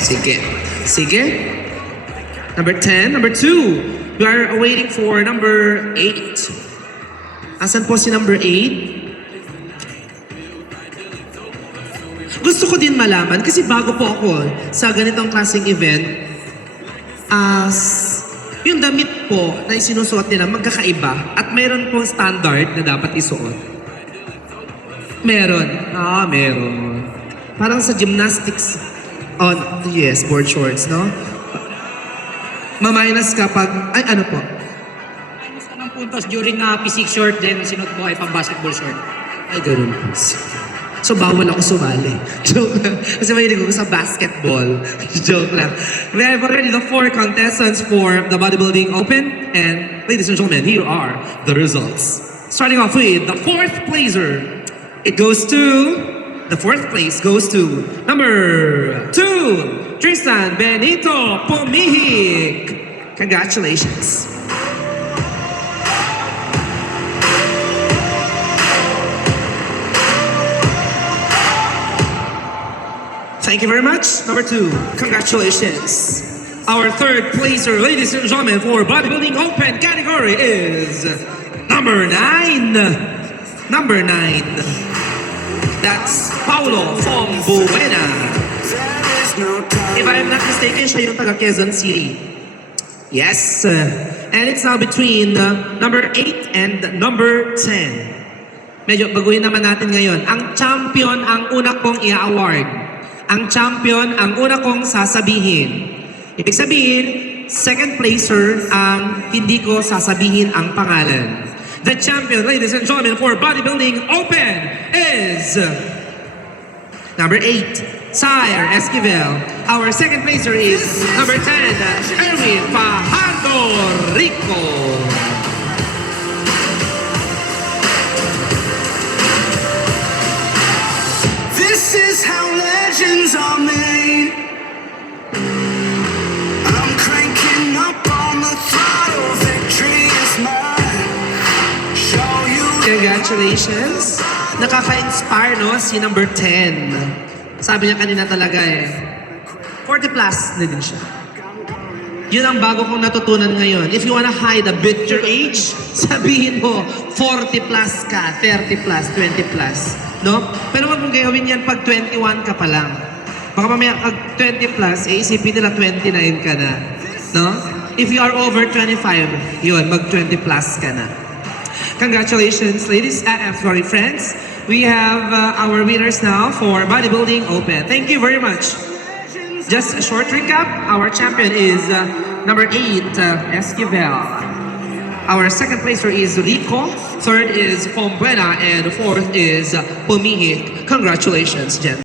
Sige. Sige. Number 10. Number 2. We are waiting for number 8. Asan po si number 8? Gusto ko din malaman, kasi bago po ako sa ganitong klaseng event, yung damit po na isinusuot nila magkakaiba at mayroon pong standard na dapat isuot. Meron. Meron. Parang sa gymnastics, yes, board shorts, no? Maminus kapag, ano po? Minus ka ng puntos during physique short, then sinot mo ay pang basketball short. Ay, ganun po. So, bawal ako sumali. Joke lang. Kasi mahilig ako sa basketball. Joke lang. We have already the 4 contestants for the Bodybuilding Open. And, ladies and gentlemen, here are the results. Starting off with the 4th placer. It goes to... The 4th place goes to number 2, Tristan Benito Pumihik. Congratulations. Thank you very much. Number 2, congratulations. Our 3rd placer, ladies and gentlemen, for Bodybuilding Open category is number 9. Number 9. That's Paulo Fombuena. If I am not mistaken, siya yung taga Quezon City. Yes. And it's now between number 8 and number 10. Medyo baguhin naman natin ngayon. Ang champion ang una kong i-award. Ang champion ang una kong sasabihin. Ibig sabihin, 2nd placer ang hindi ko sasabihin ang pangalan. The champion, ladies and gentlemen, for Bodybuilding Open is number 8, Sire Esquivel. Our 2nd placer is number 10, Erwin Fajardo Rico. This is how legends are made. I'm cranking up on the throttle, victory is mine. Congratulations. Nakaka-inspire, no? Si number 10. Sabi niya kanina talaga 40 plus na din siya. Yun ang bago kong natutunan ngayon. If you wanna hide a bit your age, sabihin mo 40 plus ka, 30 plus, 20 plus. No? Pero wag mong gawin yan pag 21 ka pa lang. Baka mamaya pag 20 plus, isipin nila 29 ka na. No? If you are over 25, yun, mag 20 plus ka na. Congratulations, ladies, friends. We have our winners now for Bodybuilding Open. Thank you very much. Just a short recap. Our champion is number 8, Esquivel. Our 2nd placer is Rico. 3rd is Fombuena. And 4th is Pumihik. Congratulations, Jen.